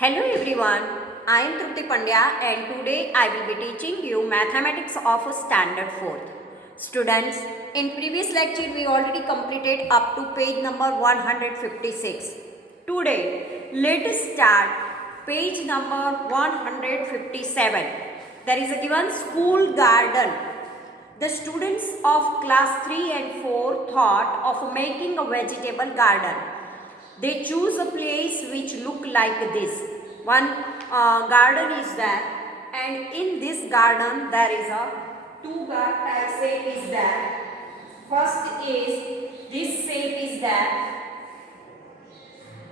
Hello everyone, I am Trupti Pandya and today I will be teaching you mathematics of standard 4th. Students, in previous lecture we already completed up to page number 156. Today, let us start page number 157. There is a given school garden. The students of class 3 and 4 thought of making a vegetable garden. They choose a place which look like this. One garden is there, and in this garden there is a two type shape is there. First is this shape is there,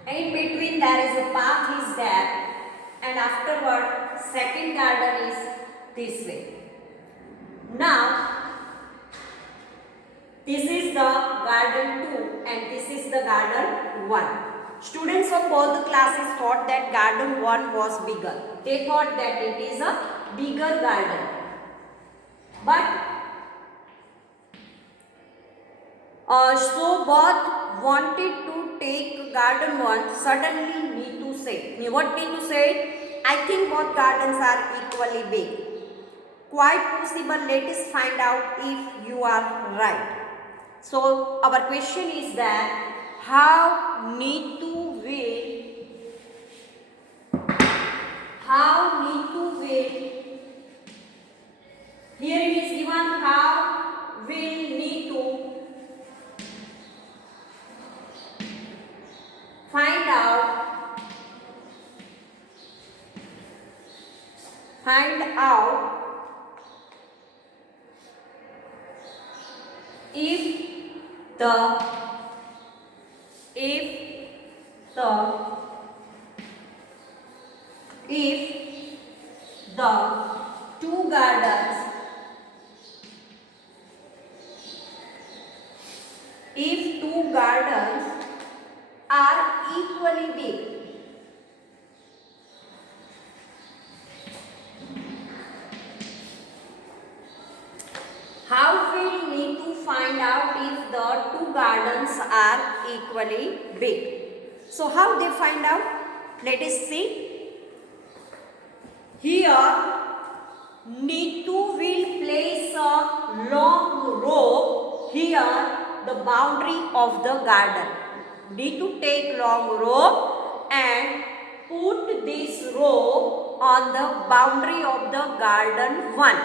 and in between there is a path is there, and afterward second garden is this way. Now this is the garden 2 and this is the garden 1. Students of both the classes thought that garden 1 was bigger. They thought that it is a bigger garden. But so both wanted to take garden 1. Suddenly Neetu said, what Neetu said? I think both gardens are equally big. Quite possible, let us find out if you are right. So our question is that how Neetu will, here it is given how will Neetu find out if the two gardens are equally big. How will need to find out if the two gardens are equally big? So how they find out? Let us see. Here Neetu will place a long rope here, the boundary of the garden. Neetu take long rope and put this rope on the boundary of the garden 1.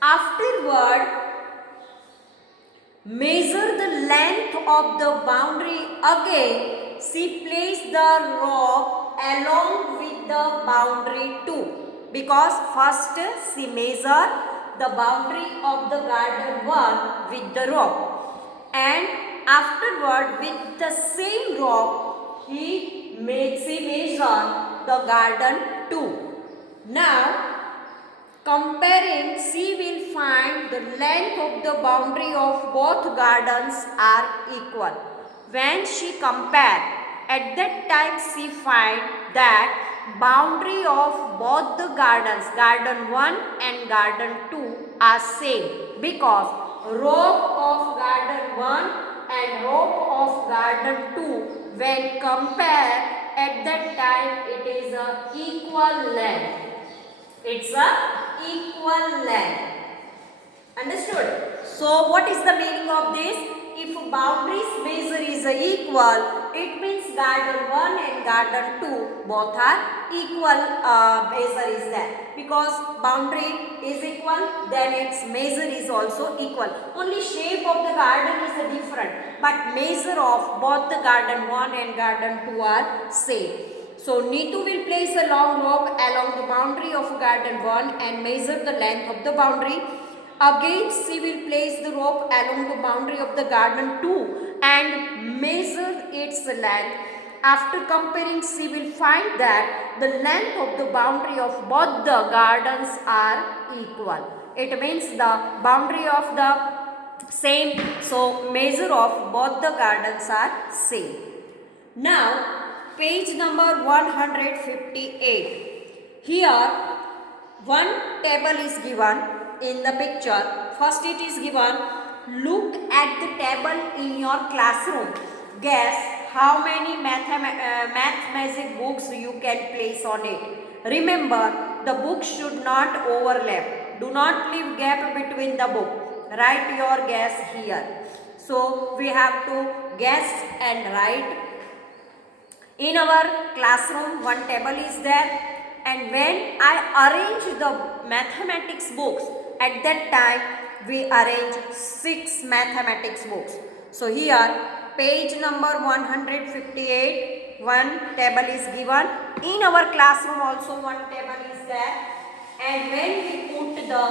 Afterward, measure the length of the boundary again. She placed the rope along with the boundary 2. Because first she measured the boundary of the garden 1 with the rope, and afterward with the same rope she measured the garden 2. Now comparing, she will find the length of the boundary of both gardens are equal. When she compare, at that time she find that boundary of both the gardens, garden 1 and garden 2 are same, because rope of garden 1 and rope of garden 2 when compared, at that time it is a equal length. It's a equal length. Understood? So what is the meaning of this? If boundaries measure is equal, it means garden 1 and garden 2 both are equal measure is there. Because boundary is equal, then its measure is also equal. Only shape of the garden is different, but measure of both the garden 1 and garden 2 are same. So Neetu will place a long rope along the boundary of garden 1 and measure the length of the boundary. Again she will place the rope along the boundary of the garden 2 and measure its length. After comparing, she will find that the length of the boundary of both the gardens are equal. It means the boundary of the same, so measure of both the gardens are same. Now page number 158. Here one table is given in the picture. First it is given, look at the table in your classroom. Guess how many math magic books you can place on it. Remember, the books should not overlap. Do not leave gap between the book. Write your guess here. So we have to guess and write. In our classroom, one table is there, and when I arrange the mathematics books, at that time we arrange 6 mathematics books. So here page number 158, one table is given. In our classroom also one table is there, and when we put the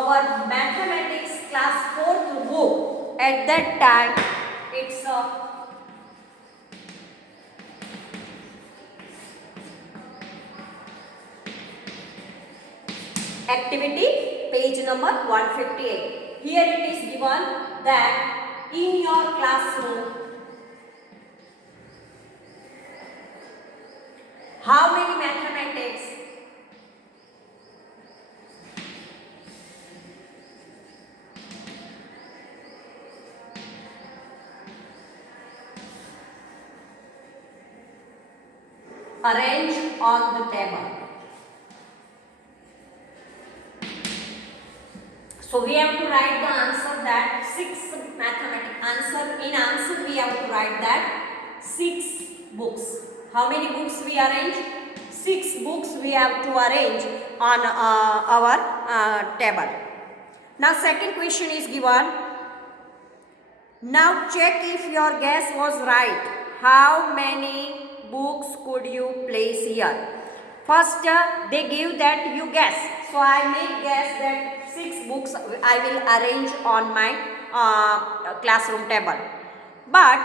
our mathematics class 4th book, at that time it's a activity page number 158. Here it is given that in your classroom, how many mathematics arrange on the table. So we have to write the answer that 6 mathematics answer. In answer we have to write that 6 books. How many books we arrange? 6 books we have to arrange on our table. Now second question is given. Now check if your guess was right. How many books could you place here? First they give that you guess. So I may guess that 6 books I will arrange on my classroom table. But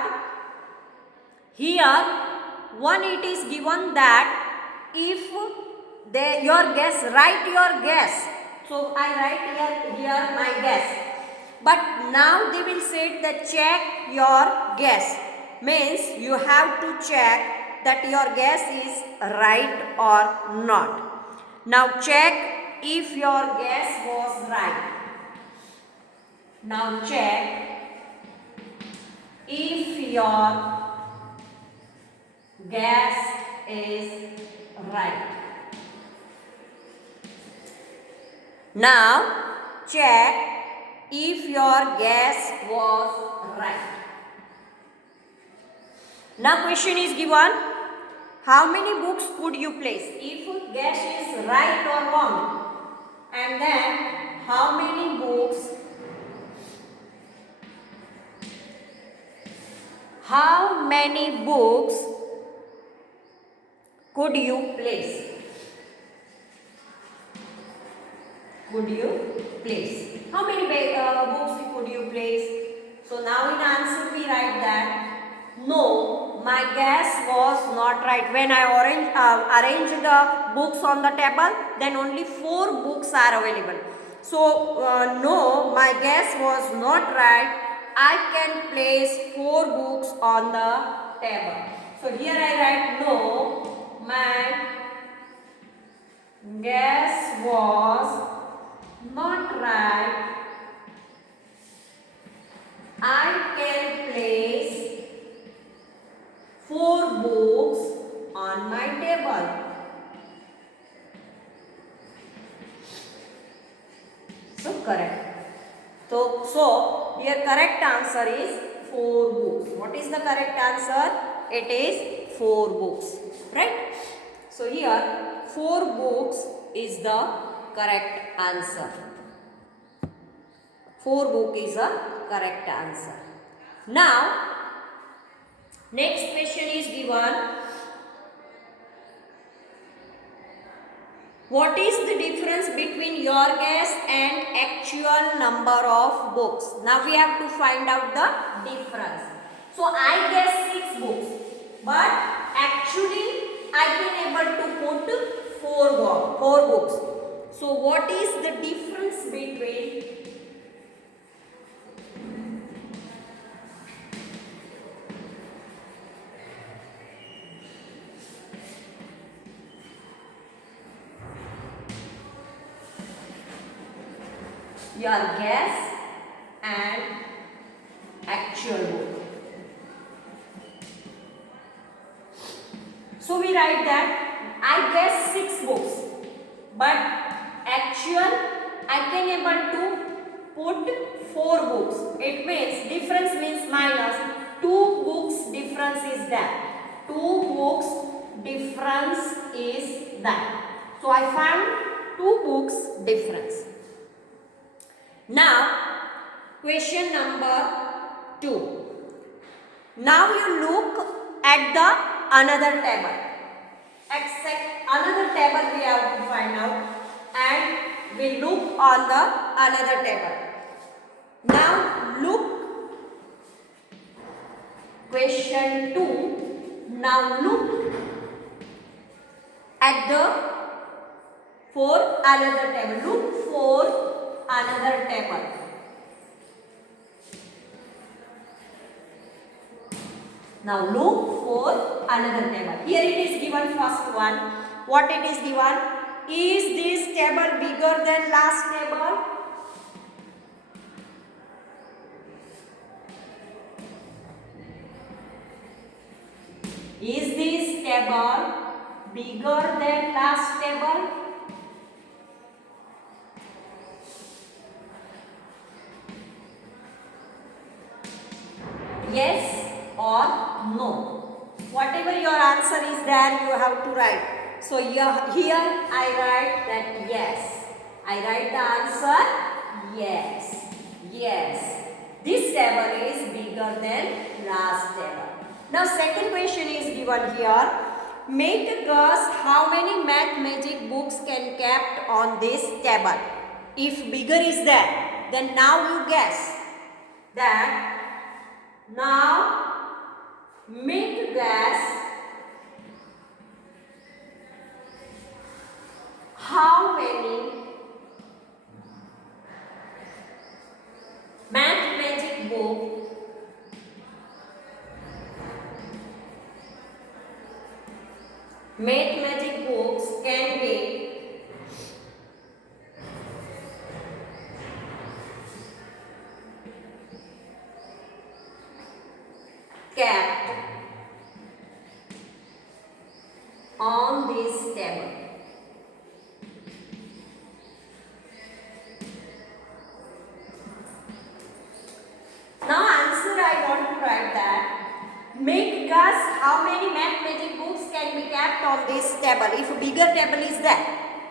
here one it is given that if your guess, write your guess. So I write here my guess. But now they will say that check your guess. Means you have to check that your guess is right or not. Now check if your guess was right. Now check if your guess is right. Now check if your guess was right. Now question is given, how many books could you place? If guess is right or wrong, and then how many books could you place? How many books could you place? So now in answer we write that no, my guess was not right. When I arrange the books on the table, then only 4 books are available. So no, my guess was not right. I can place 4 books on the table. So here I write no, my guess was not right. I can place 4 books on my table. So correct. So here correct answer is 4 books. What is the correct answer? It is 4 books. Right? So here 4 books is the correct answer. 4 book is a correct answer. Now next question is given. What is the difference between your guess and actual number of books? Now we have to find out the difference. So I guess 6 books, but actually I can able to put 4 books. So what is the difference between your guess and actual book? usually write that I guess 6 books, but actual I can able to put 4 books. It means difference means minus 2 books difference is that. 2 books difference is that. So I found 2 books difference. Now question number 2. Now you look at the another table. Except another table we have to find out, and we look on the another table. Now look question 2. Now look at the for another table. Look for another table. Now look for another table. Here it is given first one. What it is given? Is this table bigger than last table? Is this table bigger than last table? Yes or no? Whatever your answer is there, you have to write. So here I write that yes. I write the answer yes. Yes. This table is bigger than last table. Now second question is given here. Make a guess how many math magic books can kept on this table. If bigger is there, then now you guess that. Now make a guess how many math magic books can be kept on this table. Now answer I want to write that. Make guess how many math magic books can be kept on this table. If a bigger table is there,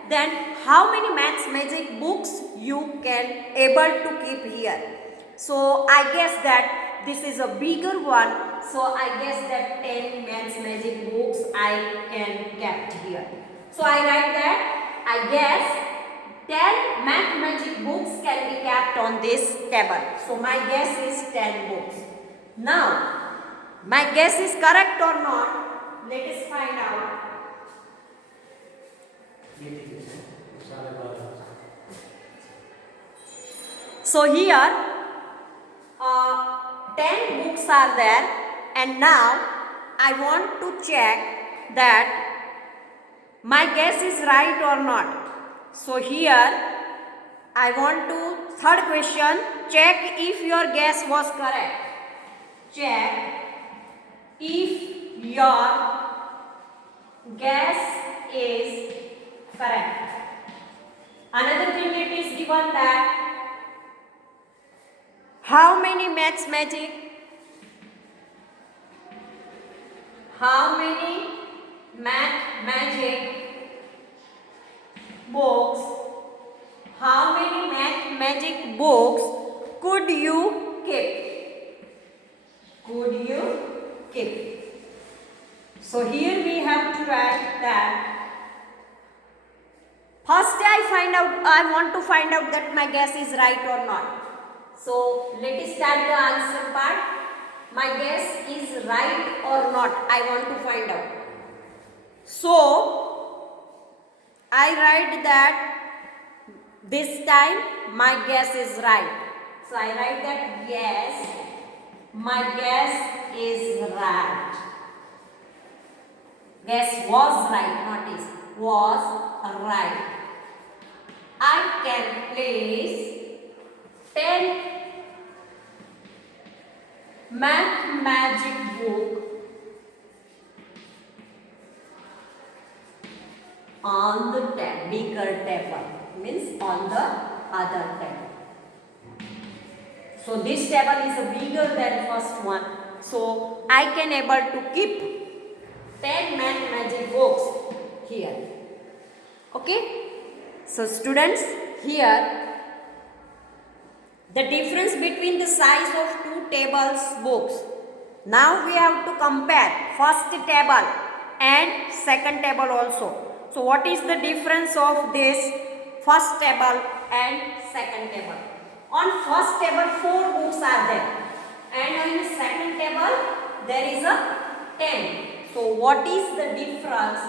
then how many maths magic books you can able to keep here. So I guess that this is a bigger one. So I guess that 10 maths magic books I can kept here. So I write that I guess 10 math magic books can be kept on this table. So my guess is 10 books. Now my guess is correct or not? Let us find out. So here 10 books are there, and now I want to check that my guess is right or not. So here I want to, third question, check if your guess was correct. Check if your guess is correct. Another thing it is given that how many math magic books, how many math magic books could you keep? Could you keep? So here we have to write that. First I want to find out that my guess is right or not. So let us start the answer part. My guess is right or not, I want to find out. So I write that this time my guess is right. So I write that yes, my guess is right. Guess was right, not is, was right. I can place 10 math magic book On the bigger table, means on the other table. So this table is bigger than first one. So I can able to keep 10 math magic books here. Okay. So students, here the difference between the size of two tables books. Now we have to compare first table and second table also. So what is the difference of this first table and second table? On first table 4 books are there, and on the second table there is a 10. So what is the difference?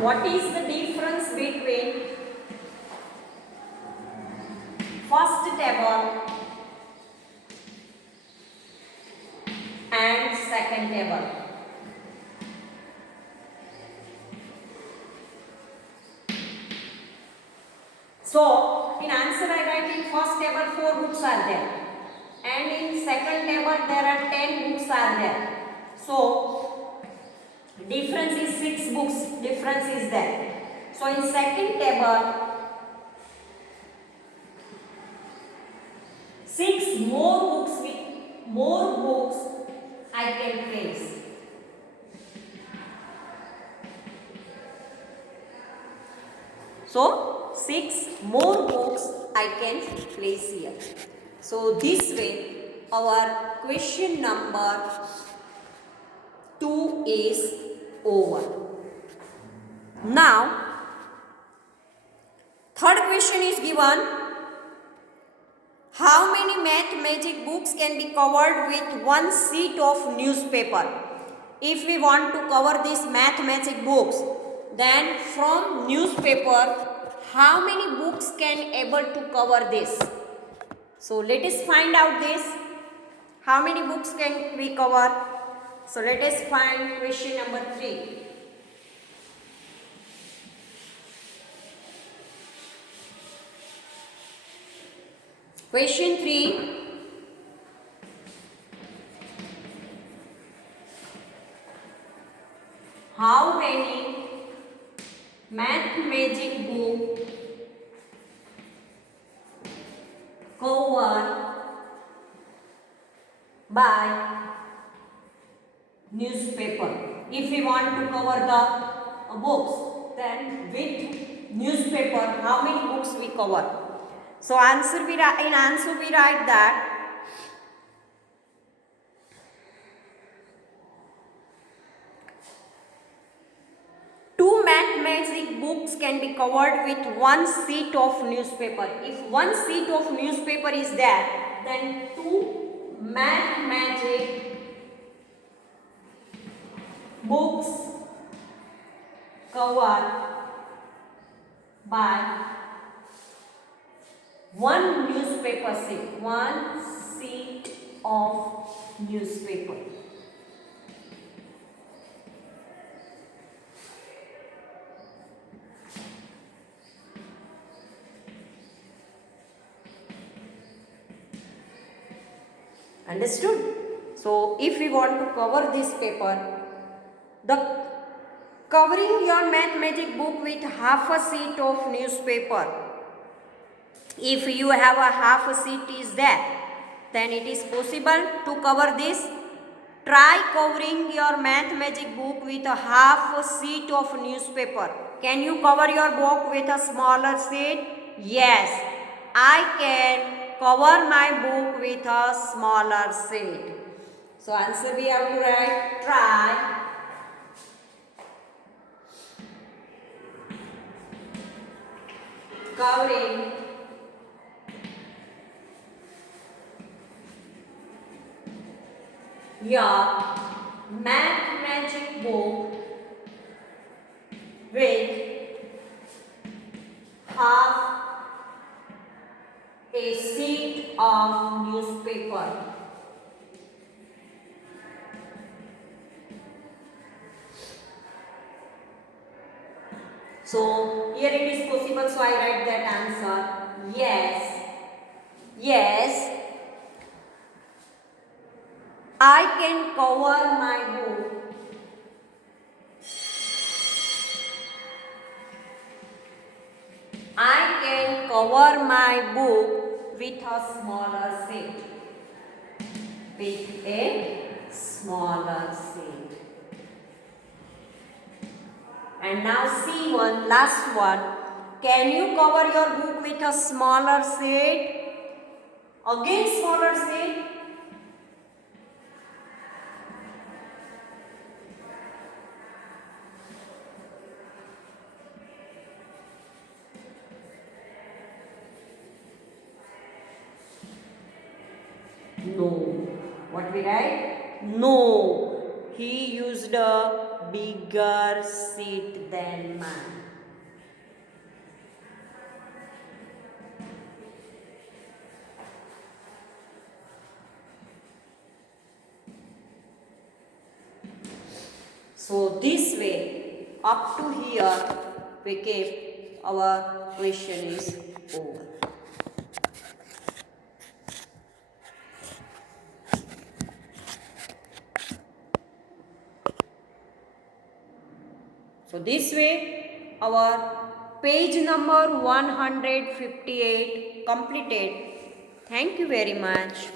What is the difference between first table and second table? So in answer I write in first table 4 books are there, and in second table there are 10 books are there. So difference is 6 books difference is there. So in second table 6 more books with more books I can place. So 6 more books I can place here. So this way our question number 2 is over. Now third question is given. How many math magic books can be covered with one sheet of newspaper? If we want to cover these math magic books, then from newspaper, how many books can able to cover this? So let us find out this. How many books can we cover? So let us find question number 3. Question 3. How many math magic book covered by newspaper? If we want to cover the books, then with newspaper, how many books we cover? So in answer we write that two math magic books can be covered with one sheet of newspaper. If one sheet of newspaper is there, then two math magic books covered by one newspaper sheet, one sheet of newspaper. Understood? So if we want to cover this paper, the covering your math magic book with half a sheet of newspaper. If you have a half a sheet is there, then it is possible to cover this. Try covering your math magic book with a half a sheet of newspaper. Can you cover your book with a smaller sheet? Yes, I can cover my book with a smaller sheet. So answer we have to write try covering your math magic book with half a sheet of newspaper. So here it is possible, so I write that answer. Yes, I can cover my book. I can cover my book with a smaller sheet. With a smaller sheet. And now see one, last one. Can you cover your book with a smaller sheet? Again smaller sheet. No. What we write? No. He used a bigger sheet than mine. So this way, up to here, we kept our question is over. So this way, our page number 158 completed. Thank you very much.